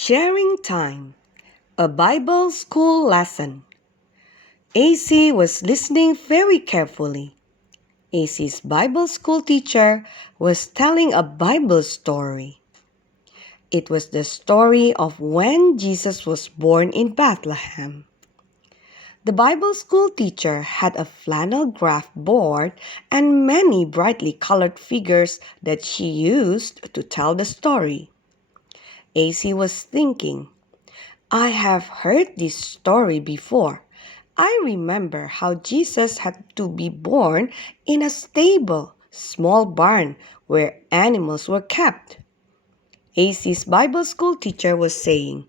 Sharing time, a Bible school lesson. AC was listening very carefully. AC's Bible school teacher was telling a Bible story. It was the story of when Jesus was born in Bethlehem. The Bible school teacher had a flannel graph board and many brightly colored figures that she used to tell the story. AC was thinking, I have heard this story before. I remember how Jesus had to be born in a stable, small barn where animals were kept. AC's Bible school teacher was saying,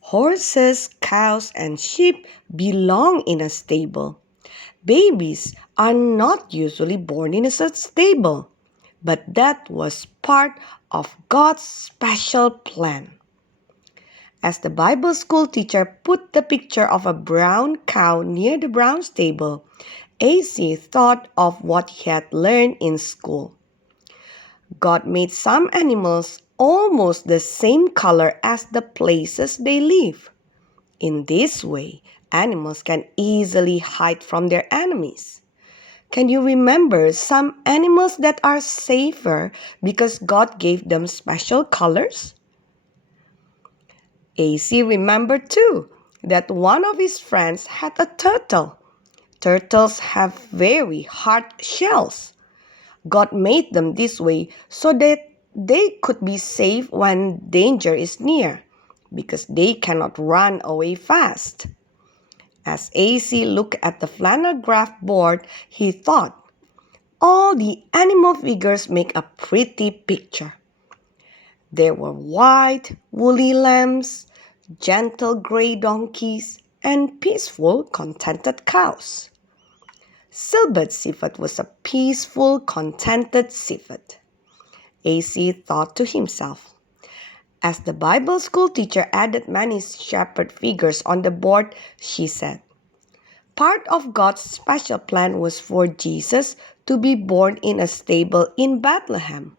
horses, cows, and sheep belong in a stable. Babies are not usually born in a such stable, but that was part of God's special plan. As the Bible school teacher put the picture of a brown cow near the brown stable, AC thought of what he had learned in school. God made some animals almost the same color as the places they live. In this way, animals can easily hide from their enemies. Can you remember some animals that are safer because God gave them special colors? AC remembered too that one of his friends had a turtle. Turtles have very hard shells. God made them this way so that they could be safe when danger is near, because they cannot run away fast. As AC looked at the flannel graph board, he thought, all the animal figures make a pretty picture. There were white, woolly lambs, gentle gray donkeys, and peaceful, contented cows. Silbert Sifat was a peaceful, contented Sifat. AC thought to himself. As the Bible school teacher added many shepherd figures on the board, she said, part of God's special plan was for Jesus to be born in a stable in Bethlehem.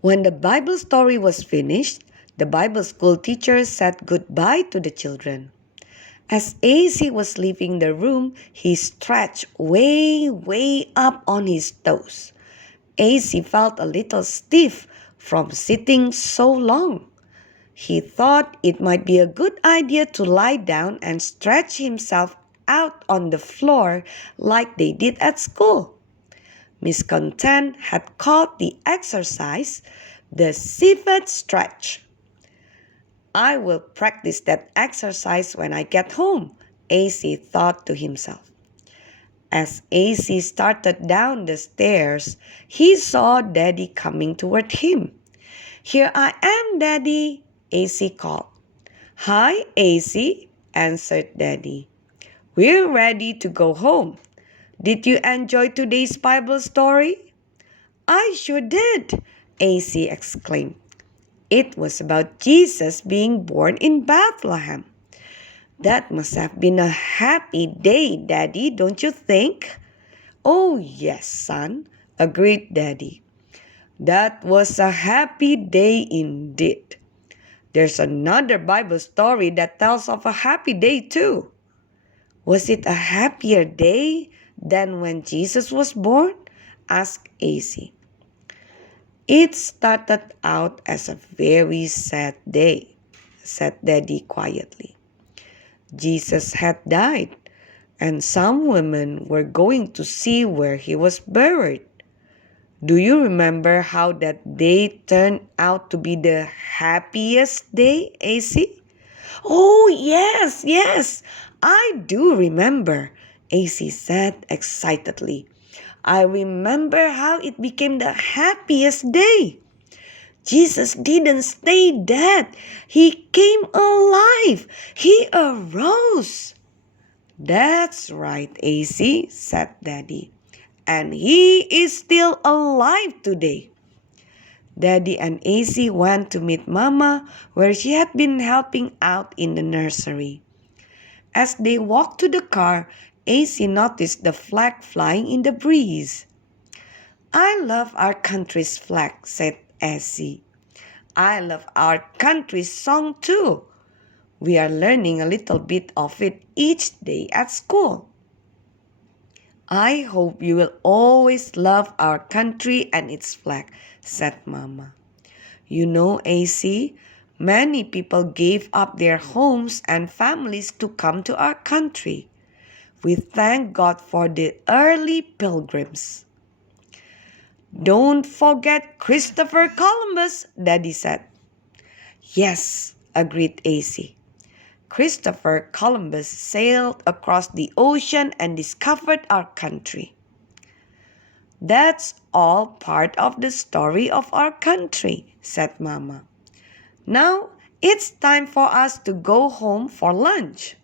When the Bible story was finished, the Bible school teacher said goodbye to the children. As AC was leaving the room, he stretched way up on his toes. AC felt a little stiff from sitting so long. He thought it might be a good idea to lie down and stretch himself out on the floor like they did at school. Miss Content had called the exercise the Sifat stretch. I will practice that exercise when I get home, AC thought to himself. As AC started down the stairs, he saw Daddy coming toward him. Here I am, Daddy, AC called. Hi, AC, answered Daddy. We're ready to go home. Did you enjoy today's Bible story? I sure did, AC exclaimed. It was about Jesus being born in Bethlehem. That must have been a happy day, Daddy, don't you think? Oh, yes, son, agreed Daddy. That was a happy day indeed. There's another Bible story that tells of a happy day too. Was it a happier day than when Jesus was born? Asked AC. It started out as a very sad day, said Daddy quietly. Jesus had died, and some women were going to see where he was buried. Do you remember how that day turned out to be the happiest day, AC? Oh, yes, I do remember, AC said excitedly. I remember how it became the happiest day. Jesus didn't stay dead. He came alive. He arose. That's right, AC, said Daddy. And he is still alive today. Daddy and AC went to meet Mama where she had been helping out in the nursery. As they walked to the car, AC noticed the flag flying in the breeze. I love our country's flag, said AC. I love our country's song too. We are learning a little bit of it each day at school. I hope you will always love our country and its flag, said Mama. You know, AC, many people gave up their homes and families to come to our country. We thank God for the early pilgrims. Don't forget Christopher Columbus, Daddy said. Yes, agreed AC. Christopher Columbus sailed across the ocean and discovered our country. That's all part of the story of our country, said Mama. Now it's time for us to go home for lunch.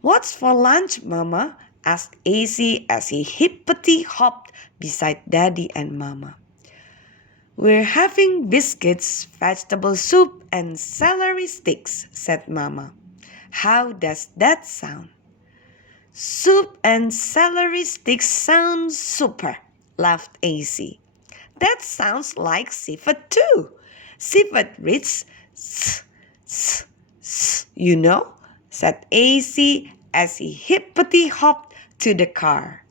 What's for lunch, Mama? Asked AC as he hippity hopped beside Daddy and Mama. We're having biscuits, vegetable soup, and celery sticks, said Mama. How does that sound? Soup and celery sticks sound super, laughed AC. That sounds like seafood too. Seafood rich, you know, said AC as he hippity hopped to the car.